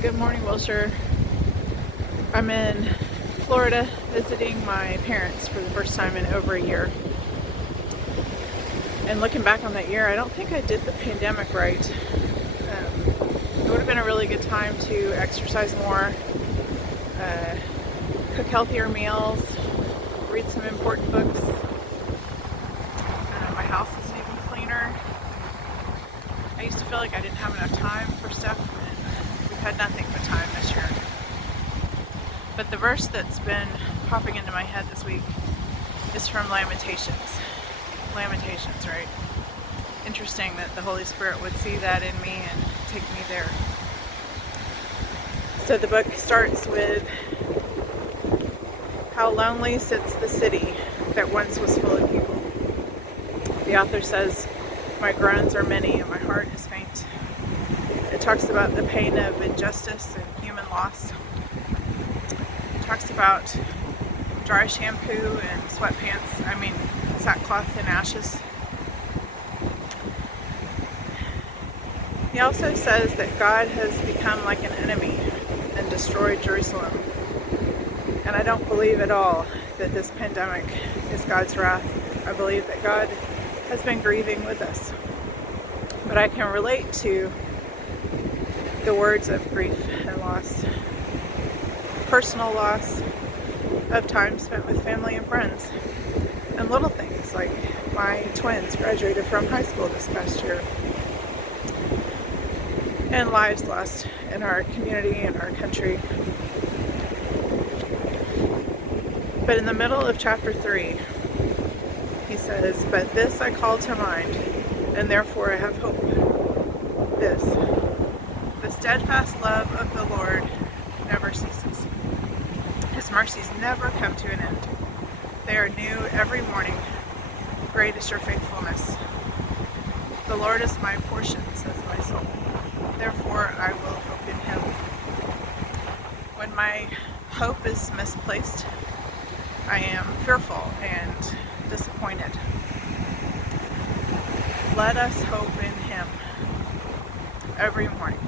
Good morning, Wilshire. I'm in Florida visiting my parents for the first time in over a year. And looking back on that year, I don't think I did the pandemic right. It would have been a really good time to exercise more, cook healthier meals, read some important books. My house isn't even cleaner. I used to feel like I didn't have enough time for stuff, and we've had nothing but time this year. But the verse that's been popping into my head this week is from Lamentations. Lamentations, right? Interesting that the Holy Spirit would see that in me and take me there. So the book starts with how lonely sits the city that once was full of people. The author says, "My groans are many and my heart is faint." It talks about the pain of injustice and human loss. It talks about dry shampoo and sackcloth and ashes. He also says that God has become like an enemy and destroyed Jerusalem. And I don't believe at all that this pandemic is God's wrath. I believe that God has been grieving with us. But I can relate to the words of grief and loss, personal loss of time spent with family and friends, and little things like my twins graduated from high school this past year, and lives lost in our community and our country. But in the middle of chapter 3, he says, "But this I call to mind, and therefore I have hope. This, the steadfast love of the Lord never ceases. His mercies never come to an end. They are new every morning. Great is your faithfulness. The Lord is my portion," says my soul. "Therefore I will hope in him." When my hope is misplaced, I am fearful and disappointed. Let us hope in him every morning.